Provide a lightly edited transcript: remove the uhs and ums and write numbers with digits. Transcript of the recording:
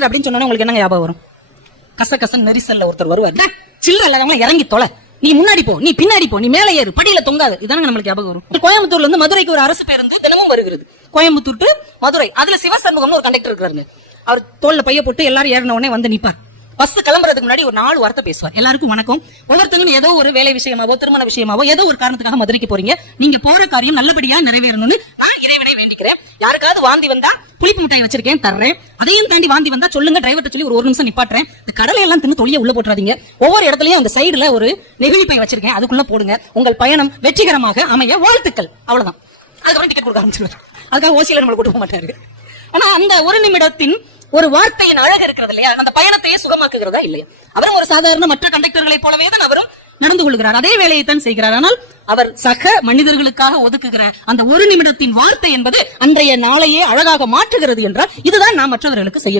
Conductor அப்படின்னு சொன்னா உங்களுக்கு என்ன ஞாபகம் வரும்? கசகசன் நெரிசல்ல ஒருத்தர் வருவார், சில்லற இல்லாதவங்க இறங்கி தொலை, நீ முன்னாடி போ, நீ பின்னாடி போ, நீ மேலே ஏறு, படியில தொங்காது. இதாங்க நம்மளுக்கு ஞாபகம் வரும். கோயம்புத்தூர்ல இருந்து மதுரைக்கு ஒரு அரசு பேருந்து தினமும் வருகிறது, கோயம்புத்தூர் டு மதுரை. அதுல சிவசண்முகம்னு ஒரு கண்டக்டர் இருக்காருங்க. அவர் தோல்ல பைய போட்டு எல்லாரும் ஏறின உடனே வந்து நிப்பார். பஸ் கிளம்புறதுக்கு முன்னாடி ஒரு 4 வார்த்தை பேசுவார். எல்லாருக்கும் வணக்கம், ஒவ்வொருத்தரும் ஏதோ ஒரு வேலை விஷயமாவோ திருமண விஷயமாவோ ஏதோ ஒரு காரணத்துக்காக மதுரைக்கு போறீங்க, நீங்க போற காரியம் நல்லபடியா நிறைவேறணும்னு நான் இறைவனை வேண்டிக்கிறேன். யாருக்காவது வாந்தி வந்தா புளிப்பு மிட்டாய் வச்சிருக்கேன் தர்றேன், அதையும் தாண்டி வாந்தி வந்தா சொல்லுங்க, டிரைவர்ட்ட சொல்லி ஒரு நிமிஷம் நிப்பாட்டுறேன். இந்த கடலை எல்லாம் தின்னு தொழிய உள்ள போட்டுறாதீங்க. ஒவ்வொரு இடத்துலயும் அந்த சைடுல ஒரு நெகிழி பை வச்சிருக்கேன், அதுக்குள்ள போடுங்க. உங்கள் பயணம் வெற்றிகரமாக அமைய வாழ்த்துக்கள். அவ்வளவுதான். அதுக்கப்புறம் டிக்கெட் கொடுக்க ஆரம்பிச்சிருவாரு. அதுக்காக ஓசியில நம்மளை கூட்டு போக மாட்டாரு. ஆனா அந்த ஒரு நிமிடத்தின் ஒரு வார்த்தையின் அழகு இருக்கிறது இல்லையா, அந்த பயணத்தையே சுகமாக்குகிறதா இல்லையா? அவரும் ஒரு சாதாரண மற்ற கண்டக்டர்களை போலவே தான் அவரும் நடந்து கொள்கிறார், அதே வேலையை தான் செய்கிறார். ஆனால் அவர் சக மனிதர்களுக்காக ஒதுக்குகிற அந்த ஒரு நிமிடத்தின் வார்த்தை என்பது அன்றைய நாளையே அழகாக மாற்றுகிறது என்றால் இதுதான் நாம் மற்றவர்களுக்கு செய்ய